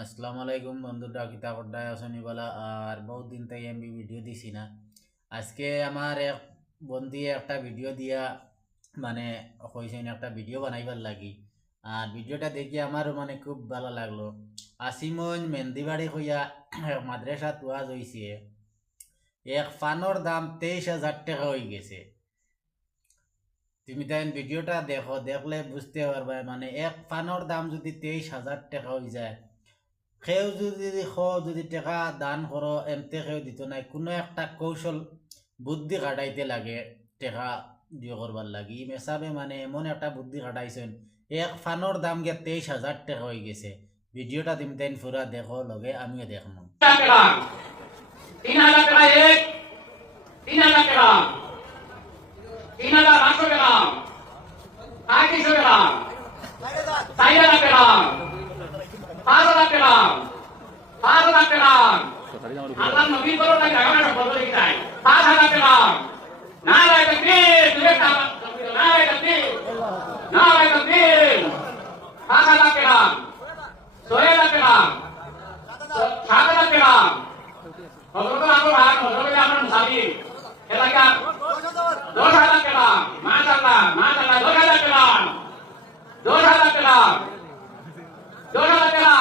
আসসালামু আলাইকুম বন্ধুরা, কিতা করতে আসনি বলা। আর বহুত দিন থেকে আমি ভিডিও দিছি না। আজকে আমার এক বন্ধু একটা ভিডিও দিয়া মানে কইছেন একটা ভিডিও বানাইবার লাগি। আর ভিডিওটা দেখি আমার মানে খুব ভালো লাগলো। আসিমন মেহেন্দিবাড়ি হইয়া মাদ্রাসা ওয়াজ হইছে, এক ফানোর দাম 23,000 টাকা হয়ে গেছে। তুমি তাই ভিডিওটা দেখো, দেখলে বুঝতে পারবে মানে এক ফানোর দাম যদি 23,000 টাকা হয়ে যায়, কেউ যদি টাকা দান করো এমতে কেউ দিত নাই, কোনো একটা কৌশল বুদ্ধি খাটাইতে লাগে টাকা দিয়ে করবার লাগি। মেসাবে মানে এমন একটা বুদ্ধি খাটাইছেন, এক ফানোর দাম গিয়ে 23,000 টাকা হয়ে গেছে। ভিডিওটা তুমি তাই পুরা দেখো, লগে আমিও দেখলাম। 3,000 টাকা এক, 3,000 টাকা, 3,500 টাকা, 3,500 টাকা, 4,000 টাকা, 5,000 টাকা, 5,000 টাকা, আল্লাহ নবী বলো না জায়গাটা বদলে যায়, 5,000 টাকা, নারায়ে তাকবীর, দুরে কাবা, নারায়ে তাকবীর, নারায়ে তাকবীর, 5,000 টাকা, 6,000 টাকা, 7,000 টাকা, হযরত আবু বকর হযরত আমরা মুসাফির এলাকা 10,000 টাকা, মাশাআল্লাহ মাশাআল্লাহ, 10,000 টাকা, 10,000 টাকা, 10,000 টাকা,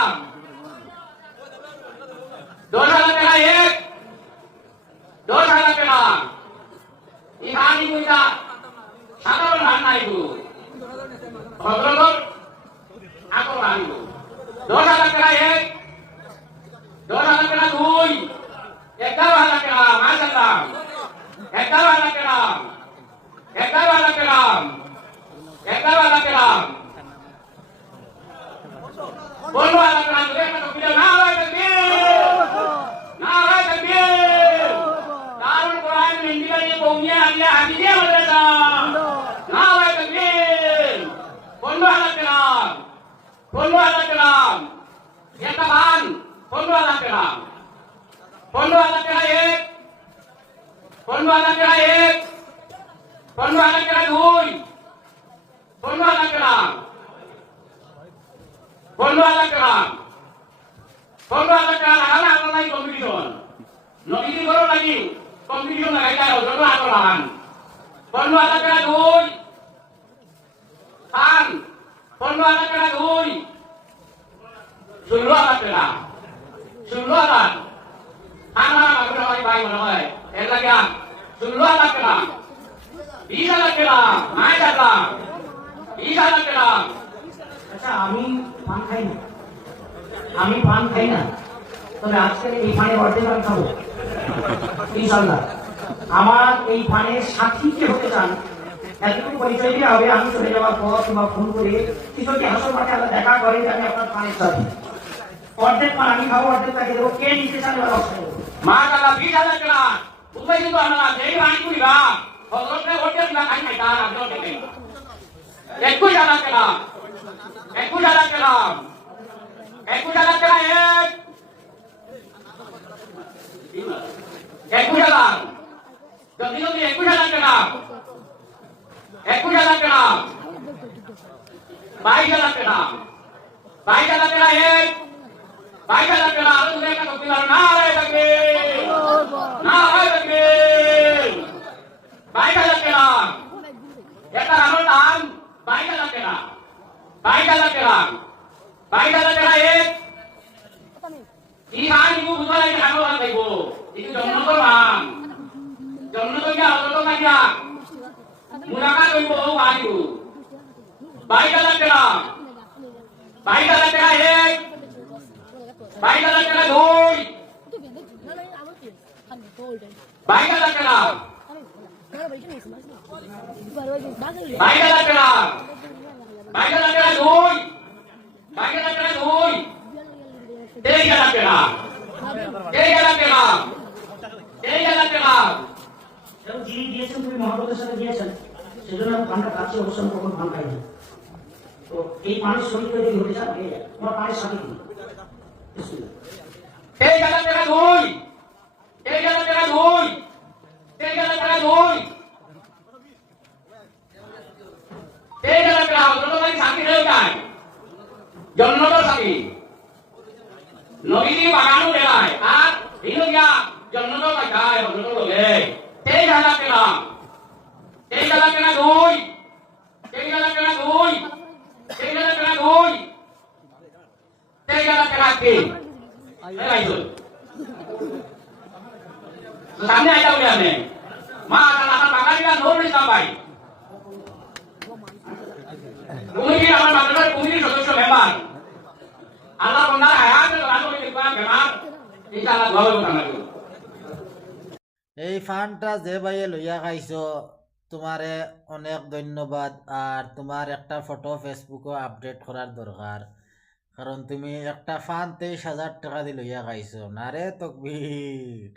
10,000 টাকা এক, 10,000 টাকা, ইমানি বুঝা সাধারণ ধান নাইবু হযরত আবু বকর 10,000 টাকা এক, 10,000 টাকা দুই, 11,000 টাকা, মাশাআল্লাহ, 11,000 টাকা, 11,000 টাকা, 11,000 টাকা, 15,000 টাকা, দুই একটা টুপি দাও, নারায়ে তাকবীর, নারায়ে তাকবীর, দারুল কোরআন মেহেন্দিবাড়ি কওমিয়া আলিয়া হাফিজিয়া মাদ্রাসা, নারায়ে তাকবীর, 15,000 টাকা, 15,000 টাকা, একটা ভান 15,000 টাকা, 15,000 টাকা এক, 15,000 টাকা এক, 15,000 টাকা দুই, 15,000 টাকা, 15,000 টাকা, 15,000 টাকা লাগালে আপনার নাই কম্পিটিশন, নদী করো নাকি কম্পিটিশন লাগাই যায় যত আগে লাগান, 15,000 টাকা দুই, পান 15,000 টাকা দুই, 16,000 টাকা, 16,000 আমার বাবা ভাই মনে হয় এর লাগে 16,000 টাকা, 20,000 টাকা, মাশাআল্লাহ, 20,000 টাকা। আচ্ছা, আমি পান খাই না, তবে আজকে এই পানের অর্ধেক আমি খাবো ইনশাল্লাহ। আমার এই পানের সাথী কে হতে চান এতটুকু পরিচয় দিয়ে হবে, আমি চলে যাওয়ার পর কিংবা ফোন করে কিছুটি হাসর মাঠে আমরা দেখা করে যে আমি আপনার পানের সাথী। অর্ধেক পান আমি খাবো, অর্ধেক তাকে দেবো। কে নিতে চান এবার অবস্থা দেবো। মাশাআল্লাহ, 20,000 টাকা তুমি কিন্তু আমরা যেই বাড়ি কইবা হযরতে হোটেল না খাই না তার আগে দেখেন 21,000 টাকা, 21,000 টাকা, 21,000 টাকা এক, 21,000, জলদি জলদি 21,000 টাকা, 21,000 টাকা, 22,000 টাকা, 22,000 টাকা এক, 22,000 টাকা, আরো দূরে একটা টুপি দাও, নারায়ে তাকবীর, নারায়ে তাকবীর, 22,000 টাকা, একটা রানোর দাম 22,000 টাকা, 22,000 টাকা, 22,000 টাকা এক, ইমান ইবু বুঝাই খানো না দেব, ইকু জন্ম করবাম, জন্ম কইয়া হযরত কাইয়া মুলাকাত হইব ও আইবু, 22,000 টাকা, 22,000 টাকা এক, 22,000 টাকা দুই, 22,000 টাকা, 22,000 টাকা, 22,000 টাকা দুই, 22,000 টাকা দুই, 23,000 টাকা, 23,000 টাকা, 23,000 টাকা। এবং যিনি দিয়েছেন তুমি মহব্বতের সাথে দিয়েছেন, সেজন্য আমি পানটা খাচ্ছি। অবশ্য আমি কখন পান খাই না। তো এই পানের শরীর যদি হতে চান তোমার পানের সাথে দিন। 23,000 টাকা দুই, 23,000 টাকা দুই, 23,000 টাকা দুই, 23,000 টাকা হযরত আলী সাথী হয়ে যায় জন্নতের সাথী, নবীজি বাগানো দেয় আর হিনো গিয়া জন্নত দেখায় জন্নত বলে 23,000 টাকা 23,000 টাকা দুই 23,000 টাকা দুই 23,000 টাকা দুই 23,000 টাকা কি সামনে আইতা বলে আপনি মা তারা বাঙালিরা নোর ইসলাম ভাই কমিটি আমার বাংলাদেশ কমিটির সদস্য মেম্বার আল্লাহ বন্দার আয়াত রাজনৈতিক মেম্বার ইনশাআল্লাহ ভালো কথা লাগবে এই ফান্ডটা যে ভাইয়ে লইয়া খাইছো তোমারে অনেক ধন্যবাদ। আর তোমার একটা ফটো ফেসবুকে আপডেট করার দরকার, কারণ তুমি একটা ফান 23,000 টাকা দিয়ে লইয়া খাইছো না রে তকবীর।